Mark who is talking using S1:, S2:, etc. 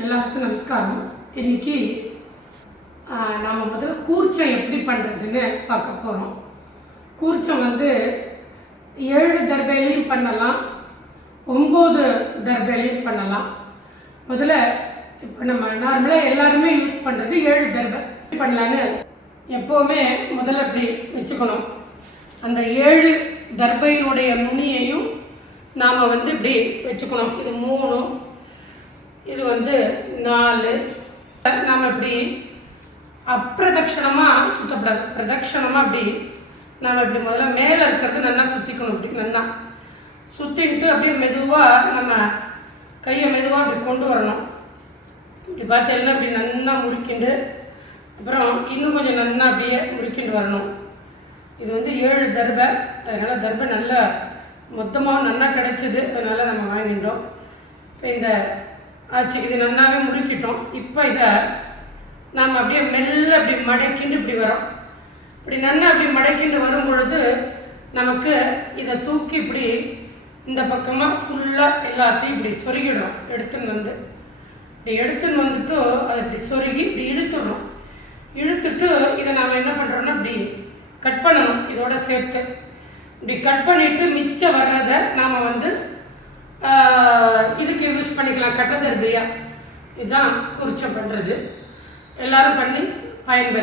S1: எல்லாருக்கும் நமஸ்காரம். இன்னைக்கு நாம் முதல்ல கூர்ச்சம் எப்படி பண்ணுறதுன்னு பார்க்க போகிறோம் கூர்ச்சம் வந்து ஏழு தர்பையிலையும் பண்ணலாம் ஒம்பது தர்பையிலையும் பண்ணலாம். முதல்ல இப்போ நம்ம நார்மலாக எல்லாருமே யூஸ் பண்ணுறது ஏழு தர்பை பண்ணலான்னு எப்போவுமே முதல்ல அப்படி வச்சுக்கணும். அந்த ஏழு தர்பையினுடைய நுனியையும் நாம் வந்து இப்படி வச்சுக்கணும். இது மூணும் இது வந்து நாலு. நாம் இப்படி அப்பிரதட்சணமாக சுற்றக்கூடாது பிரதட்சணமாக அப்படி நாம் இப்படி முதல்ல மேலே இருக்கிறது நல்லா சுற்றிக்கணும் இப்படி நல்லா சுற்றிட்டு அப்படியே மெதுவாக நம்ம கையை மெதுவாக அப்படி கொண்டு வரணும். இப்படி பார்த்தீங்கன்னா இப்படி நல்லா முறுக்கிண்டு அப்புறம் இன்னும் கொஞ்சம் நல்லா அப்படியே முறுக்கிண்டு வரணும். இது வந்து ஏழு தர்பை. அதனால் தர்பை நல்லா மொத்தமாக நல்லா கிடைச்சிது. அதனால் நம்ம வாங்கிட்டோம் இப்போ இந்த ஆச்சு இது நல்லாவே முறுக்கிட்டோம். இப்போ இதை நாம் அப்படியே மெல்ல அப்படி மடக்கிண்டு இப்படி வரோம். இப்படி நல்லா அப்படி மடக்கிண்டு வரும் பொழுது நமக்கு இதை தூக்கி இப்படி இந்த பக்கமாக ஃபுல்லாக எல்லாத்தையும் இப்படி சொருகிடும் எடுத்துன்னு வந்து. இப்படி எடுத்துன்னு வந்துட்டு அதை இப்படி சொருகி இப்படி இழுத்துடணும். இழுத்துட்டு இதை நாம் என்ன பண்ணுறோன்னா இப்படி கட் பண்ணணும். இதோட சேர்த்து. இப்படி கட் பண்ணிவிட்டு மிச்சம் வர்றதை நாம் வந்து பண்ணிக்கலாம் கட்டதர்பியா இதுதான் குறிச்சம் பண்ணுறது எல்லாரும் பண்ணி பயன்பெற